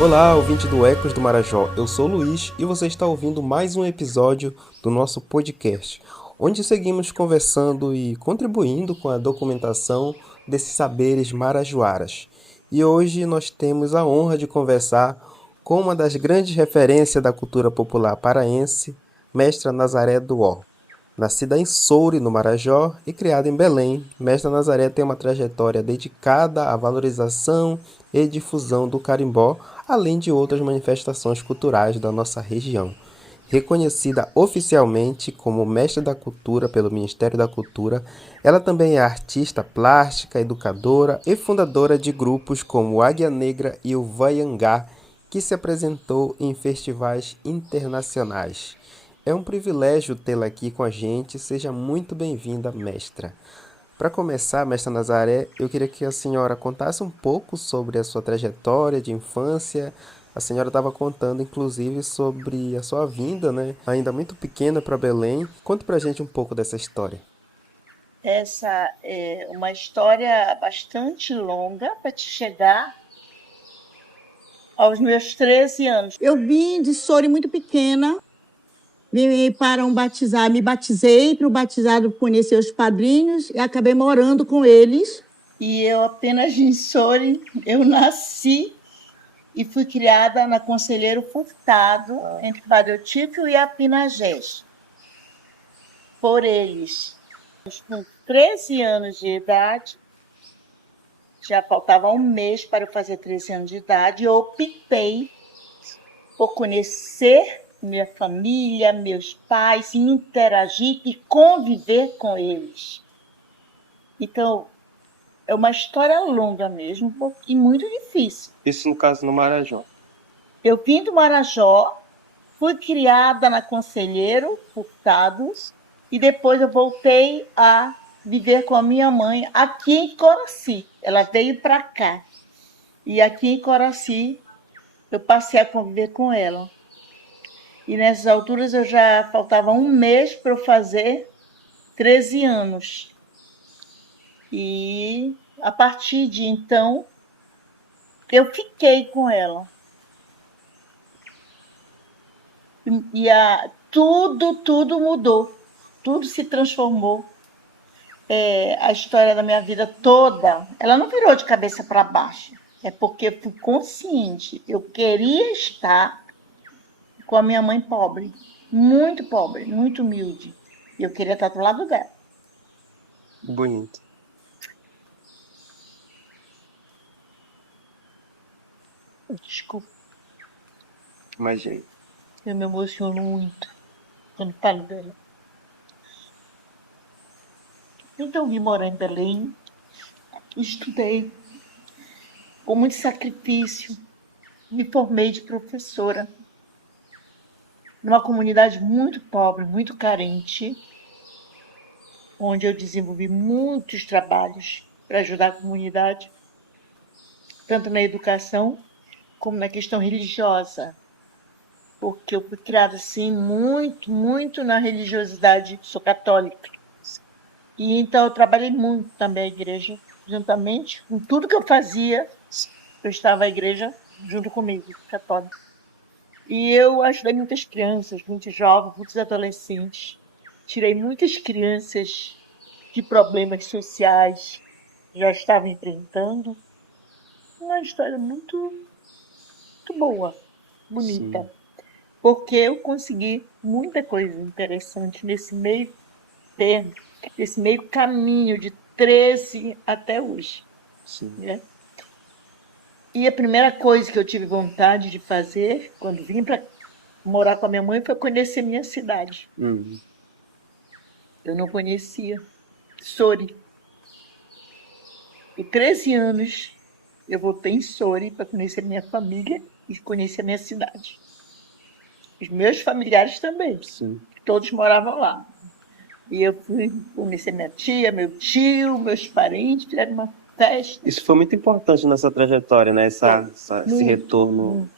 Olá, ouvinte do Ecos do Marajó, eu sou o Luiz e você está ouvindo mais um episódio do nosso podcast, onde seguimos conversando e contribuindo com a documentação desses saberes marajoaras. E hoje nós temos a honra de conversar com uma das grandes referências da cultura popular paraense, Mestra Nazaré Duó. Nascida em Soure, no Marajó, e criada em Belém, Mestra Nazaré tem uma trajetória dedicada à valorização e difusão do carimbó, além de outras manifestações culturais da nossa região. Reconhecida oficialmente como Mestre da Cultura pelo Ministério da Cultura, ela também é artista plástica, educadora e fundadora de grupos como o Águia Negra e o Vaiangá, que se apresentou em festivais internacionais. É um privilégio tê-la aqui com a gente. Seja muito bem-vinda, mestra. Para começar, mestra Nazaré, eu queria que a senhora contasse um pouco sobre a sua trajetória de infância. A senhora estava contando, inclusive, sobre a sua vinda, né? Ainda muito pequena para Belém. Conte para a gente um pouco dessa história. Essa é uma história bastante longa para te chegar aos meus 13 anos. Eu vim de Soure muito pequena, vim para me batizei para o batizado conhecer os padrinhos e acabei morando com eles. E eu apenas em Soure, eu nasci e fui criada na Conselheiro Furtado, entre Padre Eutico e Apinagés. Por eles, com 13 anos de idade, já faltava um mês para eu fazer 13 anos de idade, eu optei por conhecer minha família, meus pais, interagir e conviver com eles. Então, é uma história longa mesmo e muito difícil. Isso no caso no Marajó. Eu vim do Marajó, fui criada na Conselheiro Furtados e depois eu voltei a viver com a minha mãe aqui em Coraci. Ela veio para cá. E aqui em Coraci eu passei a conviver com ela. E nessas alturas eu já faltava um mês para eu fazer 13 anos. E a partir de então, eu fiquei com ela. Tudo mudou. Tudo se transformou. A história da minha vida toda, ela não virou de cabeça para baixo. É porque eu fui consciente. Eu queria estar com a minha mãe pobre. Muito pobre, muito humilde. E eu queria estar do lado dela. Bonito. Desculpa, Imagina. eu me emociono muito quando falo dela. Então, vim morar em Belém, estudei com muito sacrifício, me formei de professora numa comunidade muito pobre, muito carente, onde eu desenvolvi muitos trabalhos para ajudar a comunidade, tanto na educação como na questão religiosa, porque eu fui criada assim muito na religiosidade, sou católica. E então eu trabalhei muito também a igreja, juntamente com tudo que eu fazia, eu estava a igreja junto comigo, católica. E eu ajudei muitas crianças, muitos jovens, muitos adolescentes. Tirei muitas crianças de problemas sociais que já estavam enfrentando. Uma história muito boa, bonita. Sim. Porque eu consegui muita coisa interessante nesse meio termo, nesse meio caminho de 13 até hoje. Sim. Né? E a primeira coisa que eu tive vontade de fazer quando vim para morar com a minha mãe foi conhecer minha cidade. Eu não conhecia Soure. Com 13 anos, eu voltei em Soure para conhecer minha família e conhecer a minha cidade. Os meus familiares também. Sim. Todos moravam lá. E eu fui conhecer minha tia, meu tio, meus parentes, fizeram uma festa. Isso foi muito importante nessa trajetória, né? Esse retorno.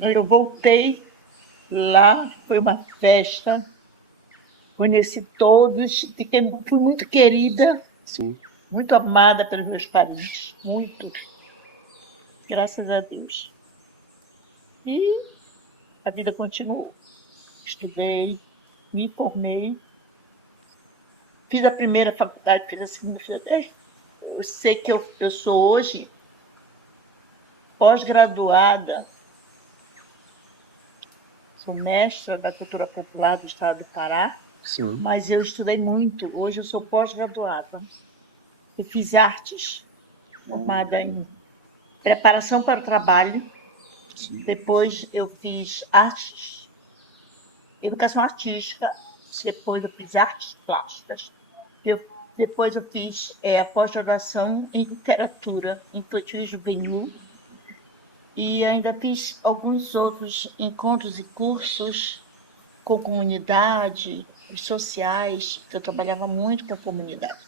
Eu voltei lá, foi uma festa, conheci todos, fui muito querida, sim, muito amada pelos meus parentes, muito. Graças a Deus. E a vida continuou. Estudei, me formei, fiz a primeira faculdade, fiz a segunda, fiz a... Eu sei que eu sou hoje pós-graduada, sou mestra da cultura popular do estado do Pará, Sim. mas eu estudei muito. Hoje eu sou pós-graduada. Eu fiz artes, formada em preparação para o trabalho. Depois eu fiz artes, educação artística. Depois eu fiz artes plásticas. Depois eu fiz a pós-graduação em literatura infantil e juvenil. E ainda fiz alguns outros encontros e cursos com comunidade, sociais, que eu trabalhava muito com a comunidade.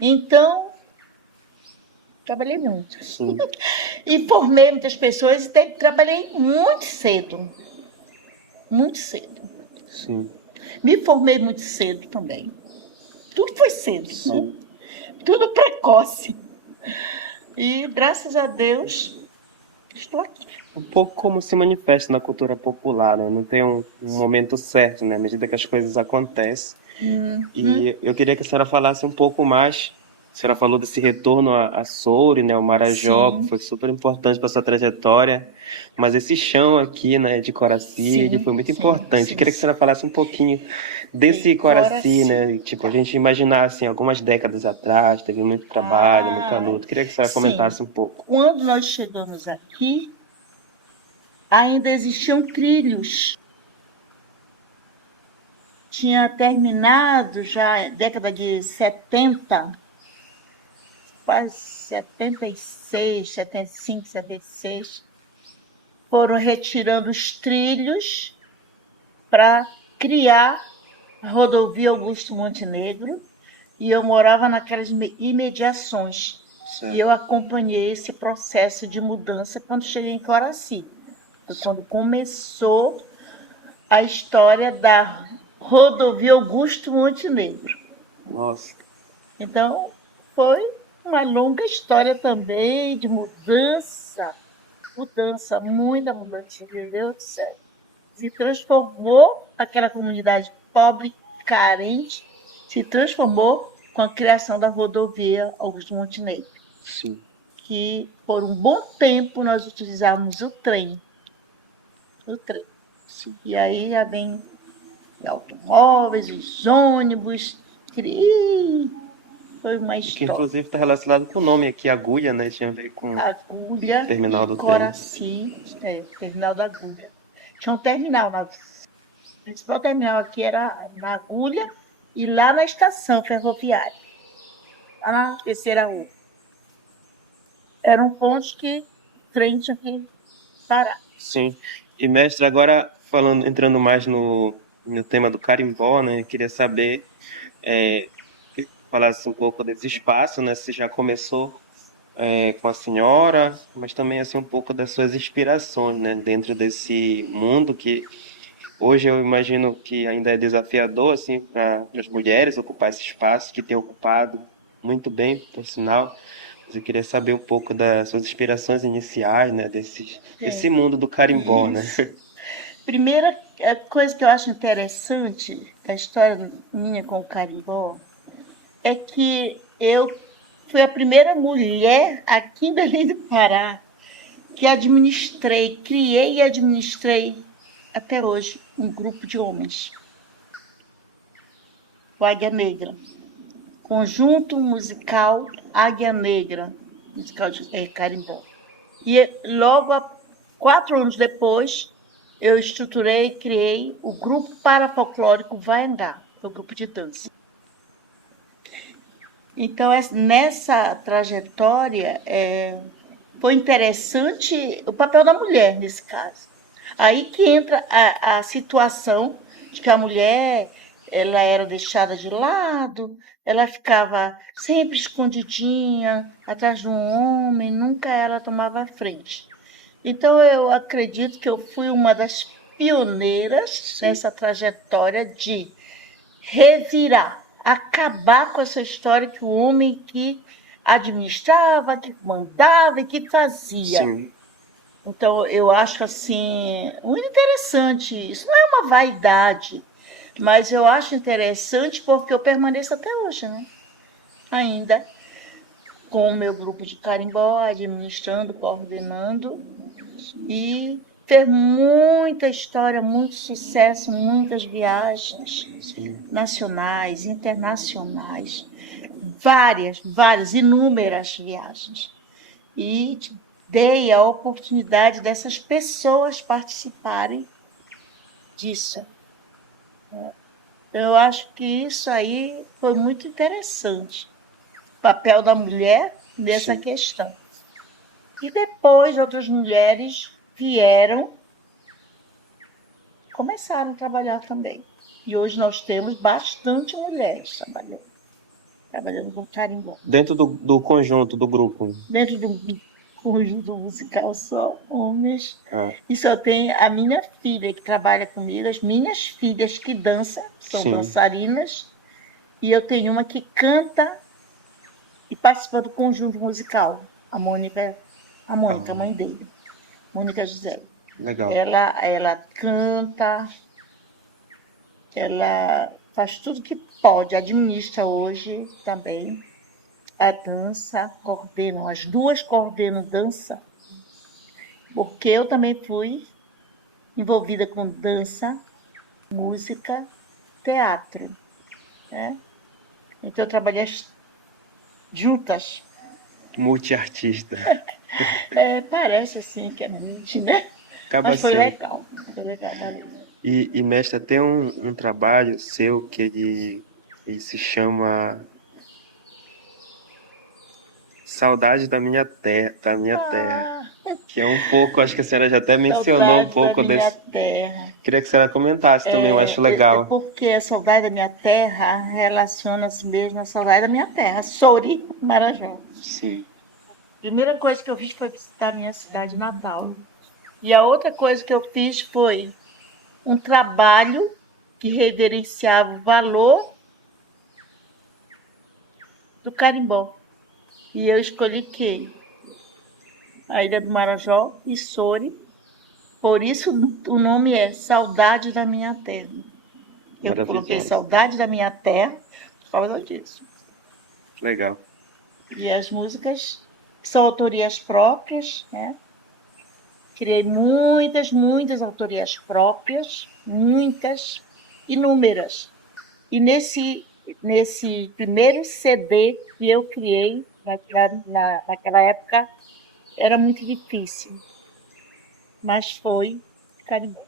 Então, trabalhei muito. Sim. E formei muitas pessoas e trabalhei muito cedo. Muito cedo. Sim. Me formei muito cedo também. Tudo foi cedo, né? Sim. Tudo precoce. E, graças a Deus, estou aqui. Um pouco como se manifesta na cultura popular, né? Não tem um momento certo, né? À medida que as coisas acontecem. E eu queria que a senhora falasse um pouco mais. A senhora falou desse retorno a Soure, né? O Marajó, Sim. que foi super importante para sua trajetória. Mas esse chão aqui, né? De Coraci, Sim, foi muito sim, importante. sim, Eu queria que a senhora falasse um pouquinho desse Coraci, Coraci. né? Tipo, a gente imaginar, assim, algumas décadas atrás, teve muito trabalho, muita luta. Eu queria que a senhora Sim. comentasse um pouco. Quando nós chegamos aqui, ainda existiam trilhos. Tinha terminado já década de 70, quase 76, 75, 76. Foram retirando os trilhos para criar a rodovia Augusto Montenegro, e eu morava naquelas imediações. Certo. E eu acompanhei esse processo de mudança quando cheguei em Coraci. Foi quando começou a história da rodovia Augusto Montenegro. Nossa. Então, foi uma longa história também de mudança, muita mudança, meu Deus do céu. Se transformou aquela comunidade pobre, carente, se transformou com a criação da rodovia Augusto Montenegro. Sim. Que por um bom tempo nós utilizávamos o trem. Sim. E aí já vem automóveis, os ônibus. Foi uma Que história. inclusive está relacionado com o nome aqui, Agulha, né? Tinha a ver com Agulha terminal e do Coraci, terminal da Agulha. Tinha um terminal, o principal terminal aqui era na Agulha e lá na estação ferroviária, lá na terceira rua. Eram pontos que o trem tinha que parar. Sim. E mestre, agora falando, entrando mais no tema do carimbó, né? Eu queria saber que falasse um pouco desse espaço, né? Se já começou com a senhora, mas também assim um pouco das suas inspirações, né? Dentro desse mundo que hoje eu imagino que ainda é desafiador assim para as mulheres ocupar esse espaço que tem ocupado muito bem, por sinal. Mas eu queria saber um pouco das suas inspirações iniciais, né? Desse mundo do carimbó, né? Primeira coisa que eu acho interessante da história minha com o carimbó é que eu fui a primeira mulher aqui em Belém do Pará que criei e administrei até hoje um grupo de homens. O Águia Negra. Conjunto musical Águia Negra, musical de carimbó. E logo, 4 anos depois, eu estruturei e criei o grupo parafolclórico Vaingá, o grupo de dança. Então, nessa trajetória, foi interessante o papel da mulher nesse caso. Aí que entra a situação de que a mulher ela era deixada de lado, ela ficava sempre escondidinha atrás de um homem, nunca ela tomava a frente. Então, eu acredito que eu fui uma das pioneiras nessa trajetória de revirar, acabar com essa história que o homem que administrava, que mandava e que fazia. Sim. Então, eu acho assim muito interessante. Isso não é uma vaidade, mas eu acho interessante porque eu permaneço até hoje, né? Ainda com o meu grupo de carimbó, administrando, coordenando e ter muita história, muito sucesso, muitas viagens Sim. nacionais, internacionais, várias, inúmeras viagens. E dei a oportunidade dessas pessoas participarem disso. Eu acho que isso aí foi muito interessante. O papel da mulher nessa Sim. questão. E depois outras mulheres vieram, começaram a trabalhar também. E hoje nós temos bastante mulheres trabalhando com carimbó. Dentro do conjunto, do grupo. Dentro do conjunto musical só homens. Ah, E só tem a minha filha que trabalha comigo, as minhas filhas que dançam, são sim. dançarinas, e eu tenho uma que canta e participa do conjunto musical, a Mônica, mãe dele, Mônica José. Legal. Ela canta, ela faz tudo que pode, administra hoje também a dança, coordenam, as duas coordenam dança, porque eu também fui envolvida com dança, música, teatro, né? Então trabalhei juntas. Multiartista. Parece assim que é multi, né? Acaba Mas foi sendo. legal, valeu. E mestre, tem um trabalho seu que ele se chama Saudade da minha terra. Que é um pouco, acho que a senhora já até mencionou um Saudade da pouco minha desse. terra. Queria que a senhora comentasse também, eu acho legal. Porque a saudade da minha terra relaciona-se mesmo à saudade da minha terra, Souri, Marajó. Sim. Primeira coisa que eu fiz foi visitar a minha cidade natal. E a outra coisa que eu fiz foi um trabalho que reverenciava o valor do carimbó. E eu escolhi que a Ilha do Marajó e Souri. Por isso o nome é Saudade da Minha Terra. Eu coloquei Maravilhoso. Saudade da Minha Terra por causa disso. Legal. E as músicas são autorias próprias, né? Criei muitas autorias próprias, muitas, inúmeras. E nesse primeiro CD que eu criei, naquela época, era muito difícil, mas foi carimbó.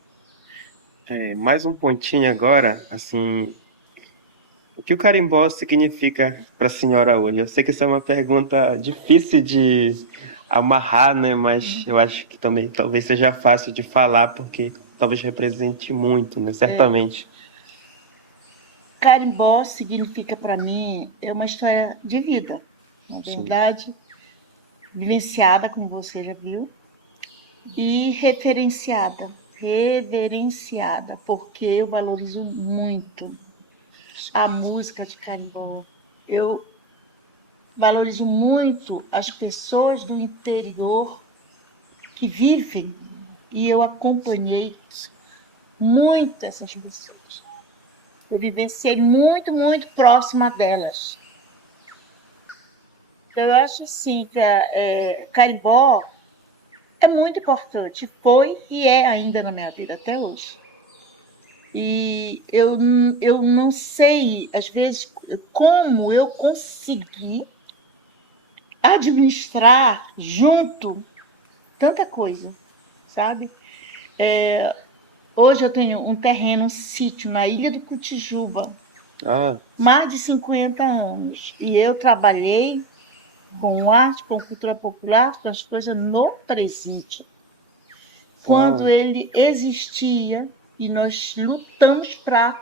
Mais um pontinho agora, assim, o que o carimbó significa para a senhora hoje? Eu sei que essa é uma pergunta difícil de amarrar, né? Mas eu acho que também talvez seja fácil de falar, porque talvez represente muito, né? Certamente. Carimbó significa para mim é uma história de vida, na verdade, vivenciada, como você já viu, e reverenciada, porque eu valorizo muito a música de carimbó. Eu valorizo muito as pessoas do interior que vivem e eu acompanhei muito essas pessoas. Eu vivenciei muito próxima delas. Então, eu acho assim que carimbó é muito importante, foi e é ainda na minha vida até hoje. E eu não sei, às vezes, como eu consegui administrar junto tanta coisa, sabe? Hoje eu tenho um terreno, um sítio na Ilha do Cotijuba, Ah, mais de 50 anos. E eu trabalhei com arte, com cultura popular, com as coisas no presídio. Quando ele existia, e nós lutamos para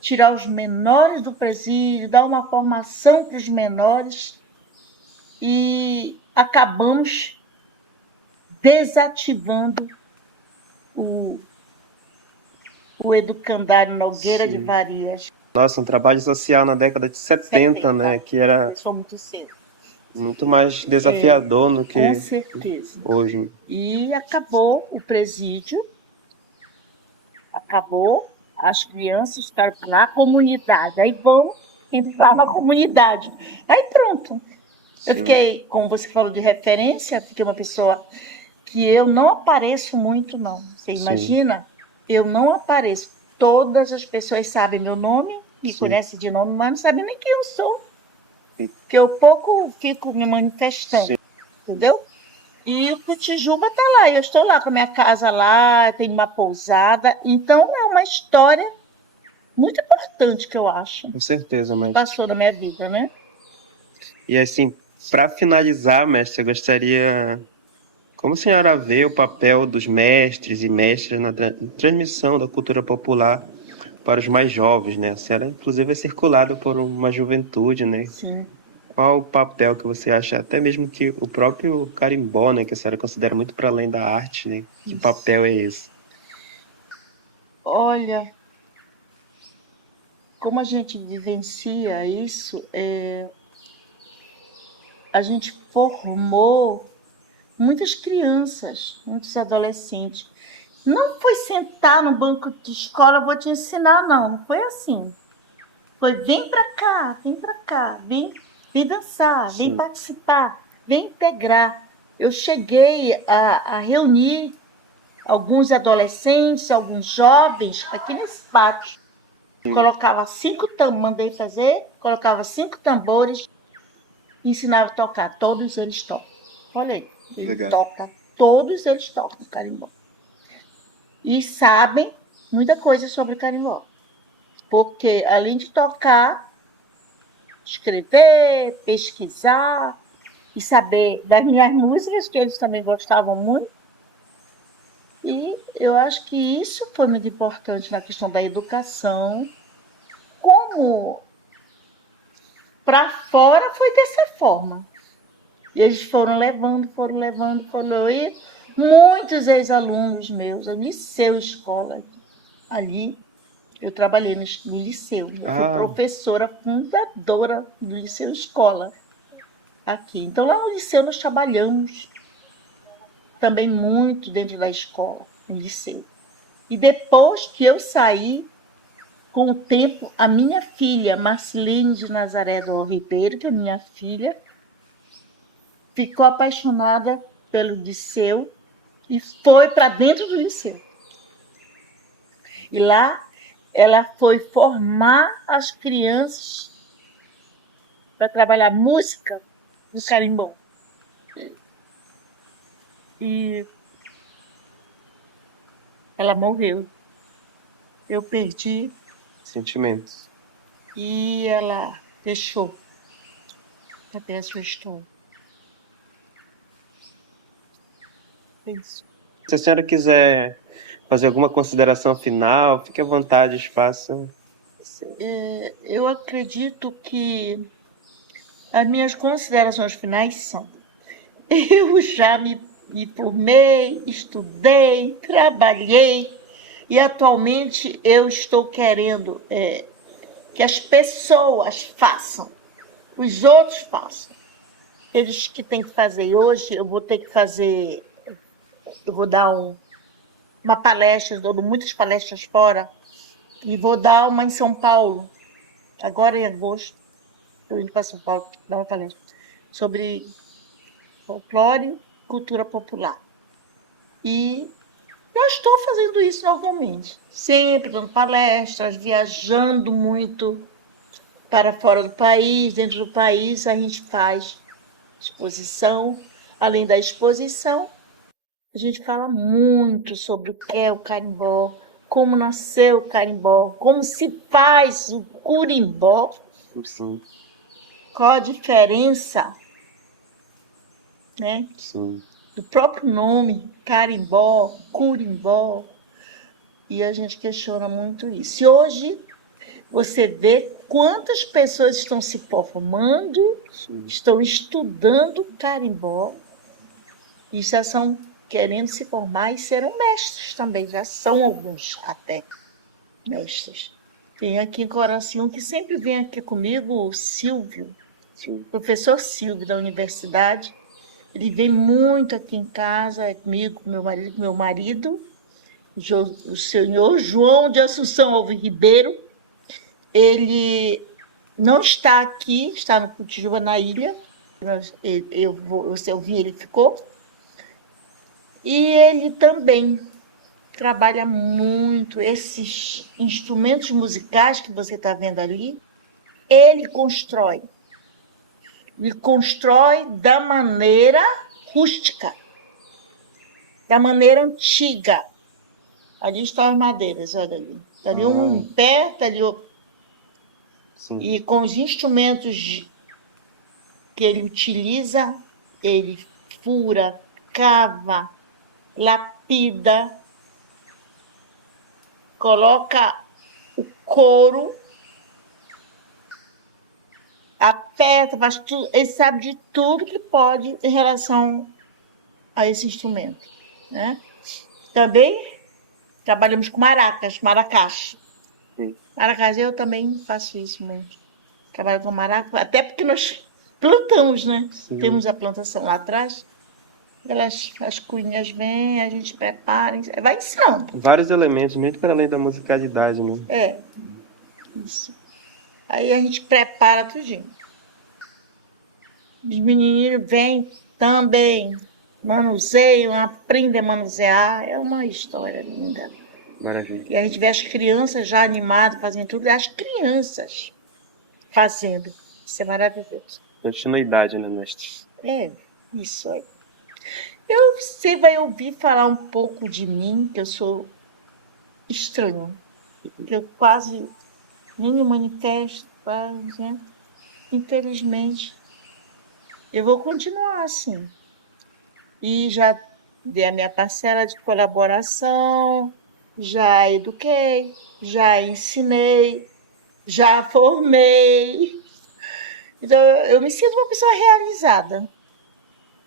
tirar os menores do presídio, dar uma formação para os menores, e acabamos desativando o Educandário Nogueira de sim. Farias. Nossa, um trabalho social na década de 70, né? Que era Começou muito cedo. Muito mais desafiador do Com que certeza. hoje. E acabou o presídio, acabou, as crianças ficaram na comunidade. Aí vão entrar na comunidade. Aí pronto. Eu Sim. fiquei, como você falou de referência, fiquei uma pessoa que eu não apareço muito, não. Você Sim. imagina? Eu não apareço. Todas as pessoas sabem meu nome, me Sim. conhecem de nome, mas não sabem nem quem eu sou. Sim. Porque eu pouco fico me manifestando, Sim. entendeu? E o Cotijuba tá lá, eu estou lá com a minha casa lá, tem uma pousada. Então é uma história muito importante que eu acho, Com certeza, que mestre. passou na minha vida, né? E assim, para finalizar, mestre, eu gostaria. Como a senhora vê o papel dos mestres e mestras na transmissão da cultura popular para os mais jovens, né? A senhora, inclusive, é circulada por uma juventude, né? Sim. Qual o papel que você acha, até mesmo que o próprio carimbó, né, que a senhora considera muito para além da arte, né? Que Isso. papel é esse? Olha, como a gente vivencia isso, a gente formou muitas crianças, muitos adolescentes. Não foi sentar no banco de escola, eu vou te ensinar, não. Não foi assim. Foi vem pra cá, vem dançar, vem Sim. participar, vem integrar. Eu cheguei a reunir alguns adolescentes, alguns jovens aqui nesse pátio. Colocava 5 tambores, mandei fazer, colocava 5 tambores e ensinava a tocar. Todos eles tocam. Olha aí, ele Legal. toca, todos eles tocam carimbó. E sabem muita coisa sobre carimbó. Porque além de tocar, escrever, pesquisar e saber das minhas músicas, que eles também gostavam muito. E eu acho que isso foi muito importante na questão da educação. Como para fora foi dessa forma. E eles foram levando. E muitos ex-alunos meus, no liceu, escola, ali, eu trabalhei no liceu. Eu fui professora fundadora do liceu escola aqui. Então, lá no liceu nós trabalhamos também muito dentro da escola, no liceu. E depois que eu saí, com o tempo, a minha filha, Marceline de Nazaré do Ribeiro, que é minha filha, ficou apaixonada pelo liceu e foi para dentro do liceu. E lá ela foi formar as crianças para trabalhar música no carimbó. E ela morreu. Eu perdi Sentimentos. e ela deixou. Cadê a sua história? É isso. Se a senhora quiser fazer alguma consideração final, fique à vontade, espaço. Eu acredito que as minhas considerações finais são: eu já me formei, estudei, trabalhei e atualmente eu estou querendo que as pessoas façam, os outros façam. Eles que têm que fazer. E hoje eu vou ter que fazer, eu vou dar uma palestra, dou muitas palestras fora, e vou dar uma em São Paulo, agora em agosto. Estou indo para São Paulo dar uma palestra sobre folclore e cultura popular. E eu estou fazendo isso normalmente, sempre dando palestras, viajando muito para fora do país, dentro do país a gente faz exposição. Além da exposição, a gente fala muito sobre o que é o carimbó, como nasceu o carimbó, como se faz o curimbó, Sim, qual a diferença, né, sim. do próprio nome, carimbó, curimbó, e a gente questiona muito isso. E hoje você vê quantas pessoas estão se formando, Sim. estão estudando carimbó e já são querendo se formar e serão mestres também, já são alguns até mestres. Tem aqui em Coração que sempre vem aqui comigo, o Silvio. Sim. Professor Silvio, da universidade. Ele vem muito aqui em casa, comigo, com meu marido, o senhor João de Assunção Alves Ribeiro. Ele não está aqui, está no Cotijuba, na ilha. Eu vi, ele ficou. E ele também trabalha muito esses instrumentos musicais que você está vendo ali. Ele constrói. E constrói da maneira rústica, da maneira antiga. Ali estão as madeiras, olha ali. Está ali um em pé, está ali outro. Sim. E com os instrumentos que ele utiliza, ele fura, cava, lapida, coloca o couro, aperta, faz tudo. Ele sabe de tudo que pode em relação a esse instrumento, né? Também trabalhamos com maracás. Sim. Maracás, eu também faço isso muito. Trabalho com maracas, até porque nós plantamos, né? Sim. Temos a plantação lá atrás. As cunhas vêm, a gente prepara, vai ensinando. Vários elementos, muito para além da musicalidade, né? É, isso. Aí a gente prepara tudinho. Os menininhos vêm também, manuseiam, aprendem a manusear. É uma história linda. Maravilha. E a gente vê as crianças já animadas, fazendo tudo. As crianças fazendo. Isso é maravilhoso. Continuidade, né, mestre? É, isso aí. Você vai ouvir falar um pouco de mim, que eu sou estranho. Que eu quase nem me manifesto, quase, né? Infelizmente. Eu vou continuar assim. E já dei a minha parcela de colaboração, já eduquei, já ensinei, já formei. Então, eu me sinto uma pessoa realizada.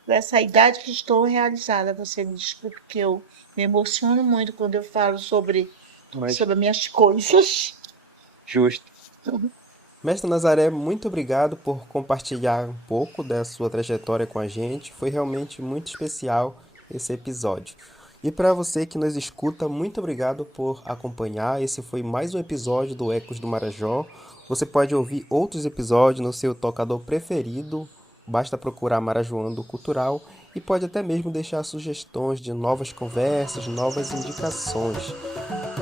Nessa idade que estou realizada. Você me desculpe que eu me emociono muito quando eu falo sobre as minhas coisas. Justo. Mestre Nazaré, muito obrigado por compartilhar um pouco da sua trajetória com a gente. Foi realmente muito especial esse episódio. E para você que nos escuta, muito obrigado por acompanhar. Esse foi mais um episódio do Ecos do Marajó. Você pode ouvir outros episódios no seu tocador preferido. Basta procurar Marajoando Cultural e pode até mesmo deixar sugestões de novas conversas, novas indicações.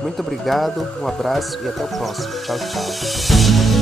Muito obrigado, um abraço e até o próximo. Tchau, tchau.